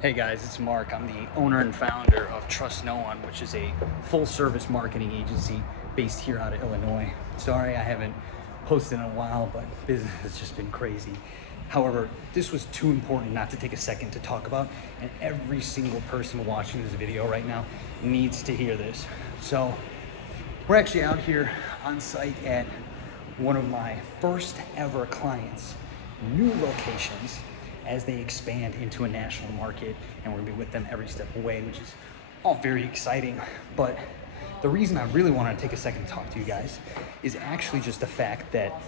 Hey guys, it's Mark. I'm the owner and founder of Trust No One, which is a full-service marketing agency based here out of Illinois. Sorry I haven't posted in a while, but business has just been crazy. However, this was too important not to take a second to talk about, and every single person watching this video right now needs to hear this. So, we're actually out here on site at one of my first ever clients' new locations as they expand into a national market, and we're gonna be with them every step of the way, which is all very exciting. But the reason I really wanted to take a second to talk to you guys is actually just the fact that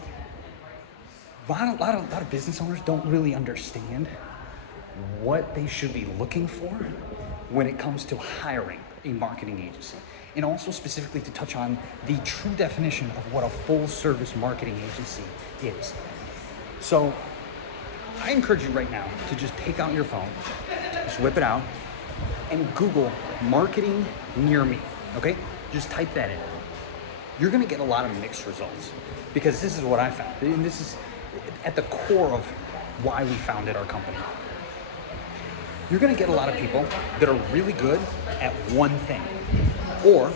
a lot of business owners don't really understand what they should be looking for when it comes to hiring a marketing agency. And also specifically to touch on the true definition of what a full service marketing agency is. So I encourage you right now to just take out your phone, just whip it out, and Google marketing near me, okay? Just type that in. You're gonna get a lot of mixed results because this is what I found. And this is at the core of why we founded our company. You're gonna get a lot of people that are really good at one thing, or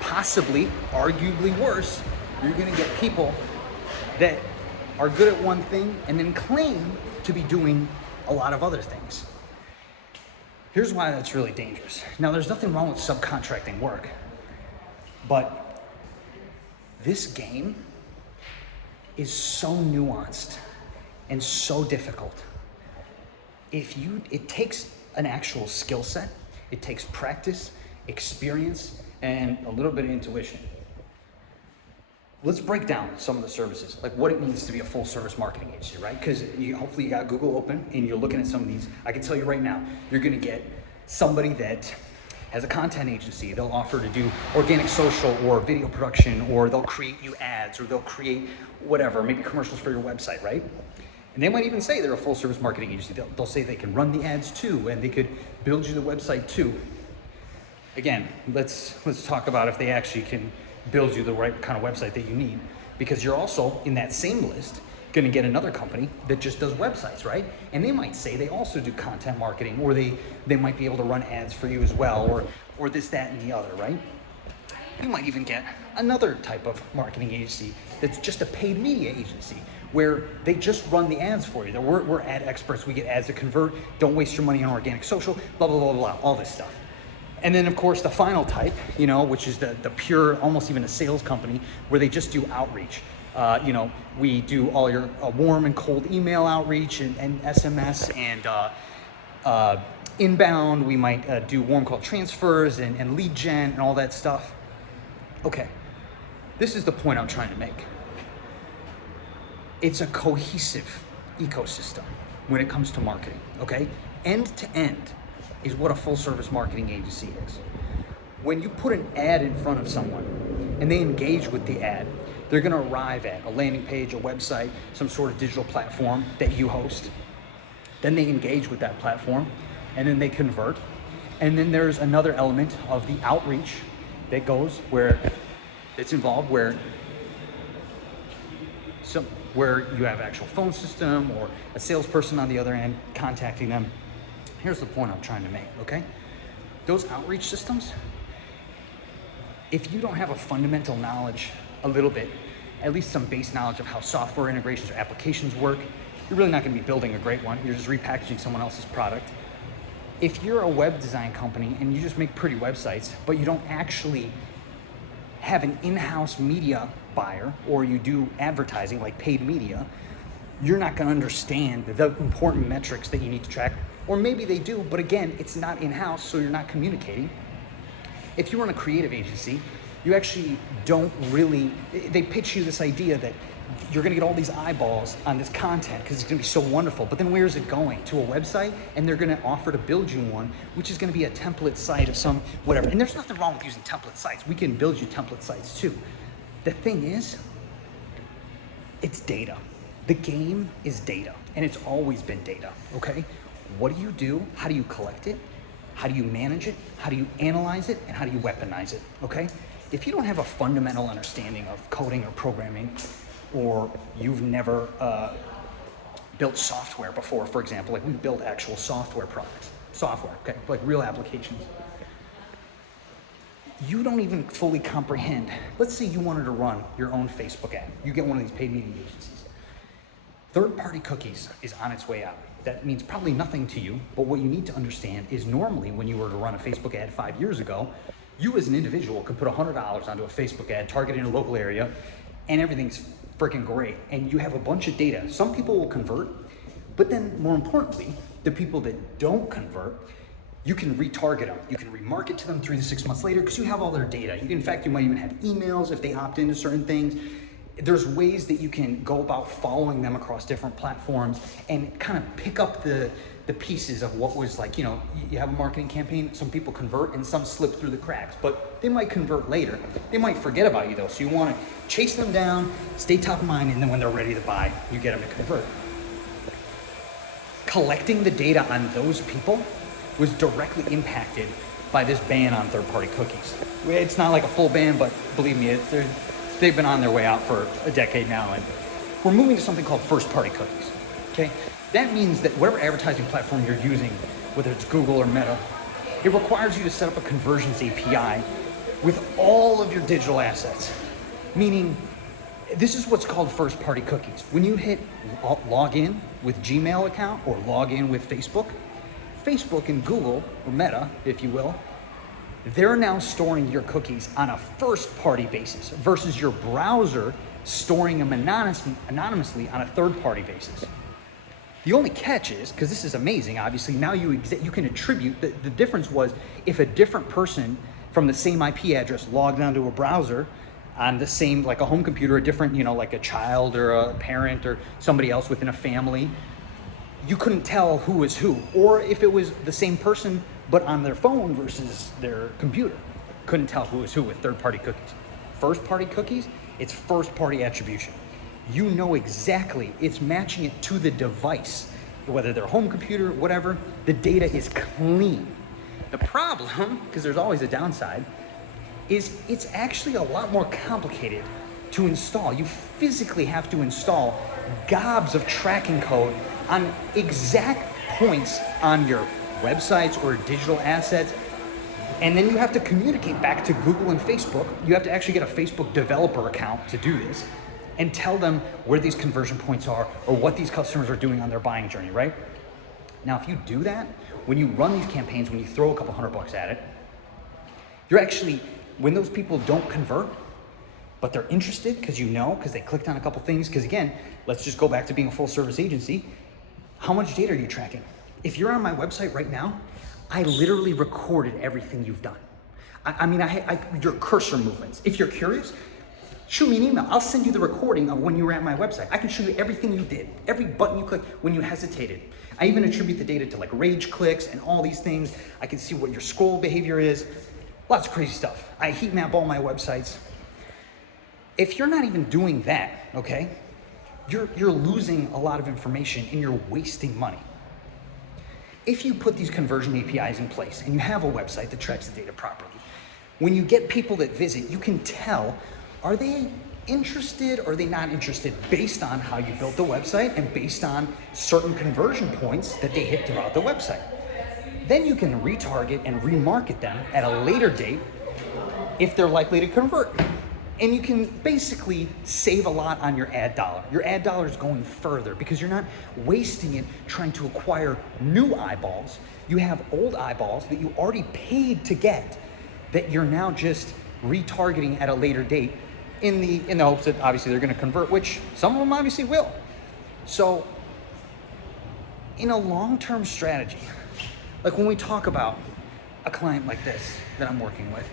possibly, arguably worse, you're gonna get people that are good at one thing and then claim to be doing a lot of other things. Here's why that's really dangerous. Now, there's nothing wrong with subcontracting work, but this game is so nuanced and so difficult. It takes an actual skill set, it takes practice, experience, and a little bit of intuition. Let's break down some of the services, like what it means to be a full service marketing agency, right? Because hopefully you got Google open and you're looking at some of these. I can tell you right now, you're gonna get somebody that has a content agency. They'll offer to do organic social or video production, or they'll create you ads, or they'll create whatever, maybe commercials for your website, right? And they might even say they're a full service marketing agency. They'll say they can run the ads too, and they could build you the website too. Again, let's talk about if they actually can build you the right kind of website that you need, because you're also in that same list going to get another company that just does websites, right? And they might say they also do content marketing, or they might be able to run ads for you as well, or this, that, and the other, right? You might even get another type of marketing agency that's just a paid media agency, where they just run the ads for you. We're ad experts, we get ads that convert, don't waste your money on organic social, blah, blah, blah, blah, all this stuff. And then of course the final type, which is the pure, almost even a sales company, where they just do outreach. We do all your warm and cold email outreach and SMS and inbound. We might do warm call transfers and lead gen and all that stuff. Okay, this is the point I'm trying to make. It's a cohesive ecosystem when it comes to marketing, okay? End to end is what a full service marketing agency is. When you put an ad in front of someone and they engage with the ad, they're gonna arrive at a landing page, a website, some sort of digital platform that you host. Then they engage with that platform, and then they convert. And then there's another element of the outreach that goes where it's involved, where you have actual phone system or a salesperson on the other end contacting them. Here's the point I'm trying to make, okay? Those outreach systems, if you don't have a fundamental knowledge, a little bit, at least some base knowledge of how software integrations or applications work, you're really not gonna be building a great one. You're just repackaging someone else's product. If you're a web design company and you just make pretty websites, but you don't actually have an in-house media buyer, or you do advertising like paid media, you're not gonna understand the important metrics that you need to track. Or maybe they do, but again, it's not in-house, so you're not communicating. If you run a creative agency, you actually don't really, they pitch you this idea that you're gonna get all these eyeballs on this content because it's gonna be so wonderful, but then where is it going? To a website? And they're gonna offer to build you one, which is gonna be a template site of some whatever. And there's nothing wrong with using template sites. We can build you template sites too. The thing is, it's data. The game is data, and it's always been data, okay? What do you do? How do you collect it? How do you manage it? How do you analyze it? And how do you weaponize it, okay? If you don't have a fundamental understanding of coding or programming, or you've never built software before, for example, like we build actual software products, software, okay, like real applications. You don't even fully comprehend. Let's say you wanted to run your own Facebook ad. You get one of these paid media agencies. Third-party cookies is on its way out. That means probably nothing to you, but what you need to understand is normally when you were to run a Facebook ad 5 years ago, you as an individual could put $100 onto a Facebook ad targeting a local area and everything's freaking great. And you have a bunch of data. Some people will convert, but then more importantly, the people that don't convert, you can retarget them. You can remarket to them 3 to 6 months later because you have all their data. In fact, you might even have emails if they opt into certain things. There's ways that you can go about following them across different platforms and kind of pick up the pieces of what was like, you know, you have a marketing campaign, some people convert and some slip through the cracks, but they might convert later. They might forget about you though, so you want to chase them down, stay top of mind, and then when they're ready to buy, you get them to convert. Collecting the data on those people was directly impacted by this ban on third-party cookies. It's not like a full ban, but believe me, they've been on their way out for a decade now, and we're moving to something called first-party cookies, okay? That means that whatever advertising platform you're using, whether it's Google or Meta, it requires you to set up a conversions API with all of your digital assets. Meaning, this is what's called first-party cookies. When you hit log in with Gmail account or log in with Facebook and Google, or Meta, if you will, they're now storing your cookies on a first-party basis versus your browser storing them anonymously on a third-party basis. The only catch is, because this is amazing, obviously, now you can attribute, the difference was if a different person from the same IP address logged onto a browser on the same, like a home computer, a different, you know, like a child or a parent or somebody else within a family, you couldn't tell who was who. Or if it was the same person, but on their phone versus their computer, couldn't tell who was who with third-party cookies. First-party cookies, it's first-party attribution. You know exactly, it's matching it to the device, whether their home computer, whatever, the data is clean. The problem, because there's always a downside, is it's actually a lot more complicated to install. You physically have to install gobs of tracking code on exact points on your websites or digital assets. And then you have to communicate back to Google and Facebook. You have to actually get a Facebook developer account to do this and tell them where these conversion points are or what these customers are doing on their buying journey, right? Now, if you do that, when you run these campaigns, when you throw a couple $100 at it, you're actually, when those people don't convert, but they're interested because they clicked on a couple things, because again, let's just go back to being a full service agency. How much data are you tracking? If you're on my website right now, I literally recorded everything you've done. I mean, your cursor movements. If you're curious, shoot me an email. I'll send you the recording of when you were at my website. I can show you everything you did, every button you clicked, when you hesitated. I even attribute the data to like rage clicks and all these things. I can see what your scroll behavior is. Lots of crazy stuff. I heat map all my websites. If you're not even doing that, okay, you're losing a lot of information and you're wasting money. If you put these conversion APIs in place and you have a website that tracks the data properly, when you get people that visit, you can tell, are they interested or are they not interested based on how you built the website and based on certain conversion points that they hit throughout the website. Then you can retarget and remarket them at a later date if they're likely to convert. And you can basically save a lot on your ad dollar. Your ad dollar is going further because you're not wasting it trying to acquire new eyeballs. You have old eyeballs that you already paid to get that you're now just retargeting at a later date in the hopes that obviously they're going to convert, which some of them obviously will. So in a long-term strategy, like when we talk about a client like this that I'm working with,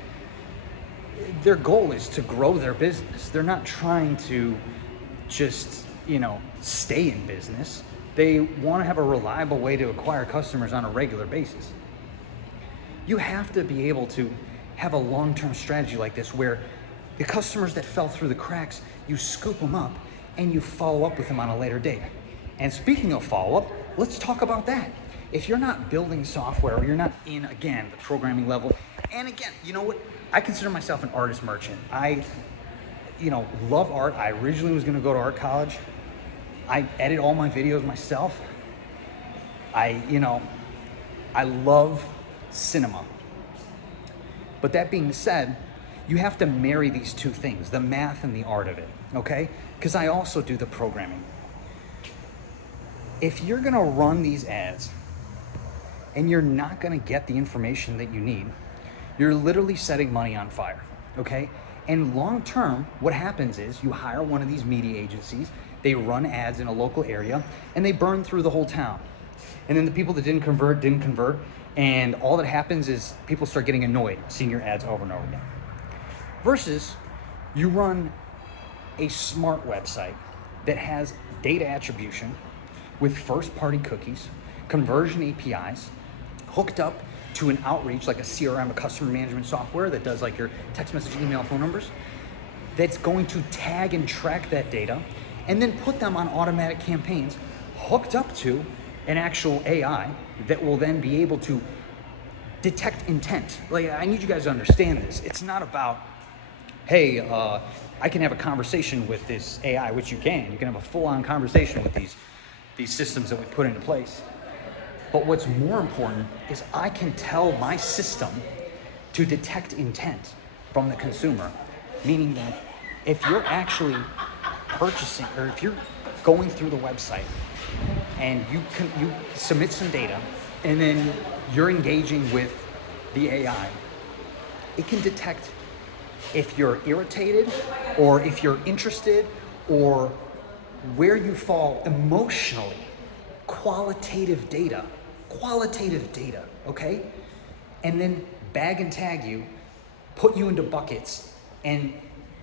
their goal is to grow their business. They're not trying to just, stay in business. They want to have a reliable way to acquire customers on a regular basis. You have to be able to have a long-term strategy like this where the customers that fell through the cracks, you scoop them up and you follow up with them on a later date. And speaking of follow-up, let's talk about that. If you're not building software or you're not in, again, the programming level, and again, you know what? I consider myself an artist merchant. I, love art. I originally was gonna go to art college. I edit all my videos myself. I love cinema. But that being said, you have to marry these two things, the math and the art of it, okay? Because I also do the programming. If you're gonna run these ads and you're not gonna get the information that you need, you're literally setting money on fire, okay? And long term, what happens is you hire one of these media agencies, they run ads in a local area, and they burn through the whole town. And then the people that didn't convert, and all that happens is people start getting annoyed seeing your ads over and over again. Versus you run a smart website that has data attribution with first-party cookies, conversion APIs, hooked up to an outreach like a CRM, a customer management software that does like your text message, email, phone numbers, that's going to tag and track that data and then put them on automatic campaigns hooked up to an actual AI that will then be able to detect intent. Like, I need you guys to understand this. It's not about, hey, I can have a conversation with this AI, which you can. You can have a full-on conversation with these systems that we put into place. But what's more important is I can tell my system to detect intent from the consumer, meaning that if you're actually purchasing, or if you're going through the website and you submit some data and then you're engaging with the AI, it can detect if you're irritated or if you're interested or where you fall emotionally. Qualitative data, okay? And then bag and tag you, put you into buckets, and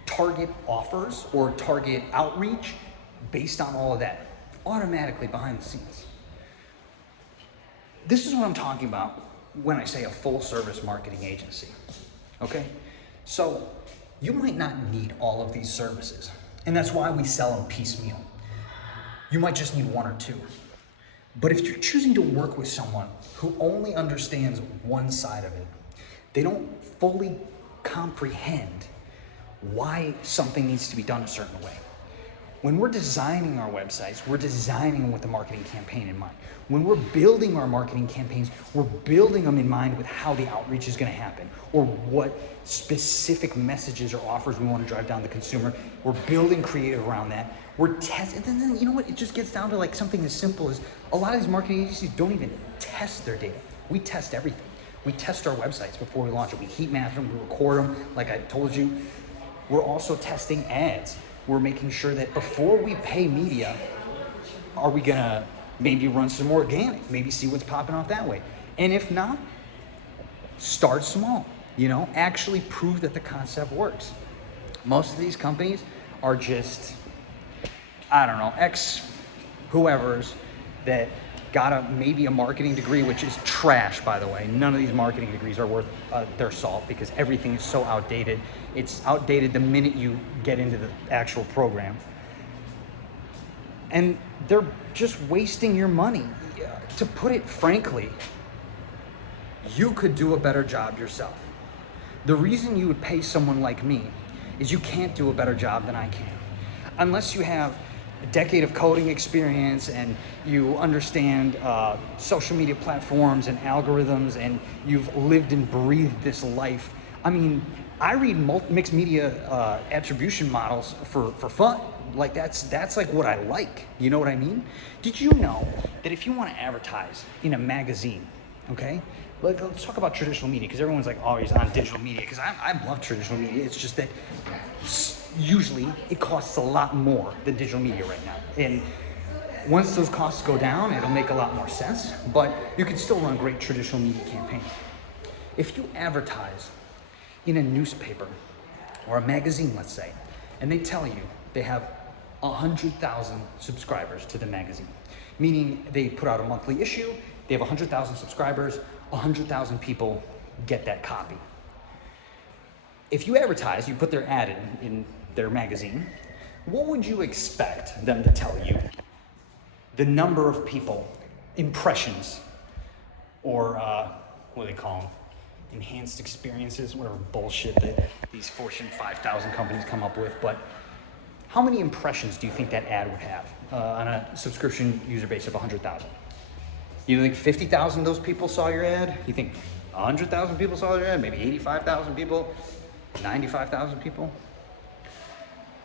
target offers or target outreach based on all of that, automatically behind the scenes. This is what I'm talking about when I say a full service marketing agency, okay? So you might not need all of these services, and that's why we sell them piecemeal. You might just need one or two. But if you're choosing to work with someone who only understands one side of it, they don't fully comprehend why something needs to be done a certain way. When we're designing our websites, we're designing them with the marketing campaign in mind. When we're building our marketing campaigns, we're building them in mind with how the outreach is going to happen or what specific messages or offers we want to drive down the consumer. We're building creative around that. We're testing, and then you know what? It just gets down to like something as simple as a lot of these marketing agencies don't even test their data. We test everything. We test our websites before we launch it. We heat map them, we record them, like I told you. We're also testing ads. We're making sure that before we pay media, are we gonna maybe run some organic, maybe see what's popping off that way. And if not, start small, you know, actually prove that the concept works. Most of these companies are just, I don't know, ex-whoever's that got maybe a marketing degree, which is trash, by the way. None of these marketing degrees are worth their salt because everything is so outdated. It's outdated the minute you get into the actual program. And they're just wasting your money. To put it frankly, you could do a better job yourself. The reason you would pay someone like me is you can't do a better job than I can. Unless you have a decade of coding experience and you understand social media platforms and algorithms and you've lived and breathed this life. I mean, I read mixed media attribution models for fun. Like that's like what I like. You know what I mean? Did you know that if you want to advertise in a magazine, okay? Let's talk about traditional media because everyone's like always on digital media because I love traditional media. It's just that usually it costs a lot more than digital media right now. And once those costs go down, it'll make a lot more sense, but you can still run great traditional media campaigns. If you advertise in a newspaper or a magazine, let's say, and they tell you they have 100,000 subscribers to the magazine, meaning they put out a monthly issue, they have 100,000 subscribers, 100,000 people get that copy. If you advertise, you put their ad in their magazine, what would you expect them to tell you? The number of people, impressions, or what do they call them? Enhanced experiences, whatever bullshit that these Fortune 5,000 companies come up with. But how many impressions do you think that ad would have on a subscription user base of 100,000? You think 50,000 of those people saw your ad? You think 100,000 people saw your ad? Maybe 85,000 people? 95,000 people?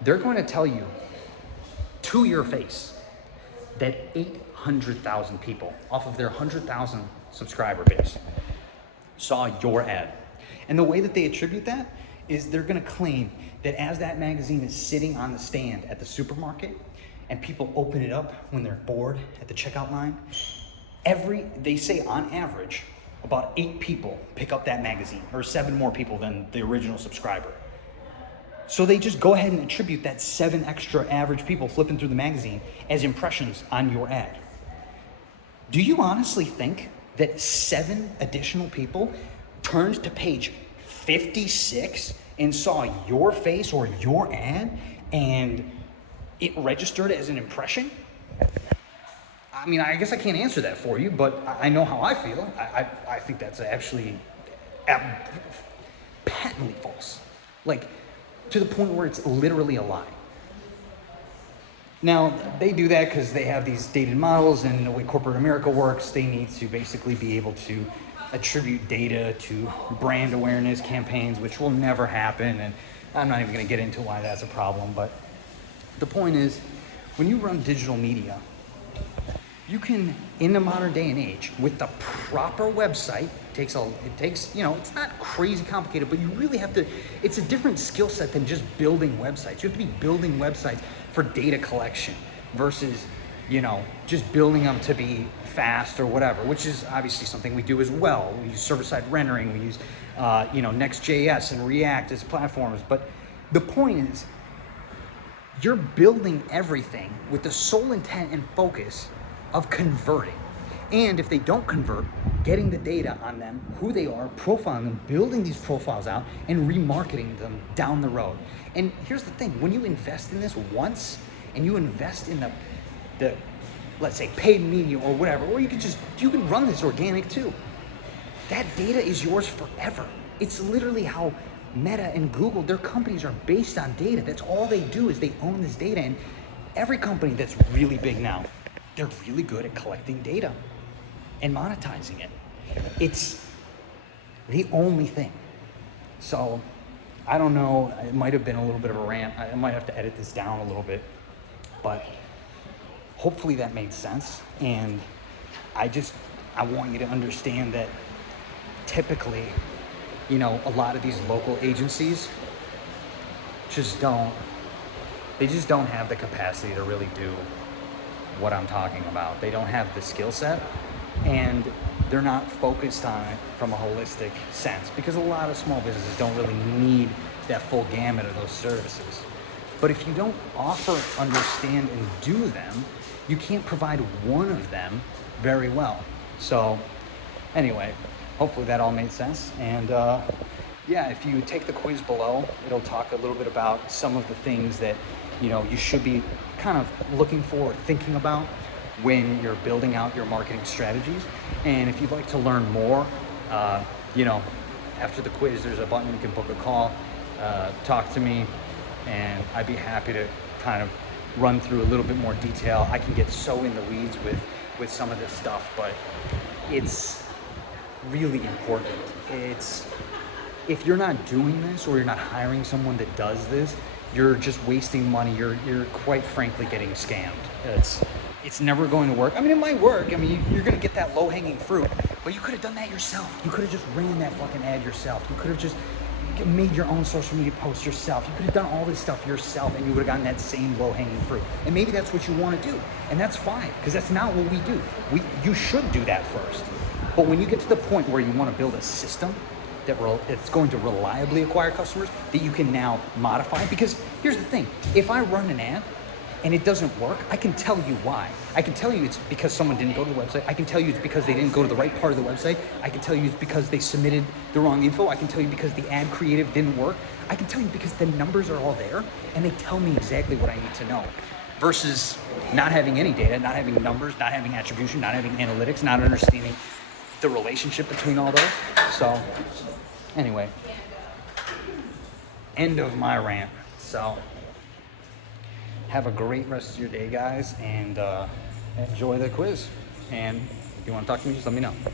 They're going to tell you to your face that 800,000 people off of their 100,000 subscriber base saw your ad. And the way that they attribute that is they're gonna claim that as that magazine is sitting on the stand at the supermarket and people open it up when they're bored at the checkout line, they say on average, about 8 people pick up that magazine, or 7 more people than the original subscriber. So they just go ahead and attribute that 7 extra average people flipping through the magazine as impressions on your ad. Do you honestly think that 7 additional people turned to page 56 and saw your face or your ad and it registered as an impression? I mean, I guess I can't answer that for you, but I know how I feel. I think that's actually patently false. Like, to the point where it's literally a lie. Now, they do that because they have these dated models, and the way corporate America works, they need to basically be able to attribute data to brand awareness campaigns, which will never happen, and I'm not even gonna get into why that's a problem, but the point is, when you run digital media, you can, in the modern day and age, with the proper website, it takes, you know, it's not crazy complicated, but you really have to, it's a different skill set than just building websites. You have to be building websites for data collection versus, you know, just building them to be fast or whatever, which is obviously something we do as well. We use server-side rendering, we use, you know, Next.js and React as platforms. But the point is, you're building everything with the sole intent and focus of converting. And if they don't convert, getting the data on them, who they are, profiling them, building these profiles out, and remarketing them down the road. And here's the thing, when you invest in this once, and you invest in the let's say paid media or whatever, or you can run this organic too. That data is yours forever. It's literally how Meta and Google, their companies are based on data. That's all they do, is they own this data. And every company that's really big now, they're really good at collecting data and monetizing it. It's the only thing. So I don't know, it might have been a little bit of a rant. I might have to edit this down a little bit, but hopefully that made sense. And I want you to understand that typically, you know, a lot of these local agencies they just don't have the capacity to really do what I'm talking about. They don't have the skill set, and they're not focused on it from a holistic sense, because a lot of small businesses don't really need that full gamut of those services. But if you don't offer, understand, and do them, you can't provide one of them very well. So anyway, hopefully that all made sense. And yeah, if you take the quiz below, it'll talk a little bit about some of the things that, you know, you should be kind of looking for or thinking about when you're building out your marketing strategies. And if you'd like to learn more, you know, after the quiz, there's a button you can book a call, talk to me, and I'd be happy to kind of run through a little bit more detail. I can get so in the weeds with some of this stuff, but it's really important. If you're not doing this, or you're not hiring someone that does this, you're just wasting money. You're quite frankly getting scammed. It's never going to work. I mean, it might work. I mean, you're going to get that low-hanging fruit, but you could have done that yourself. You could have just ran that fucking ad yourself. You could have just made your own social media posts yourself. You could have done all this stuff yourself, and you would have gotten that same low-hanging fruit. And maybe that's what you want to do, and that's fine, because that's not what we do. You should do that first. But when you get to the point where you want to build a system that it's going to reliably acquire customers, that you can now modify, because here's the thing, if I run an ad and it doesn't work, I can tell you why. I can tell you it's because someone didn't go to the website. I can tell you it's because they didn't go to the right part of the website. I can tell you it's because they submitted the wrong info. I can tell you because the ad creative didn't work. I can tell you because the numbers are all there and they tell me exactly what I need to know, versus not having any data, not having numbers, not having attribution, not having analytics, not understanding the relationship between all those. So anyway, end of my rant. So have a great rest of your day, guys, and enjoy the quiz, and you want to talk to me, just let me know.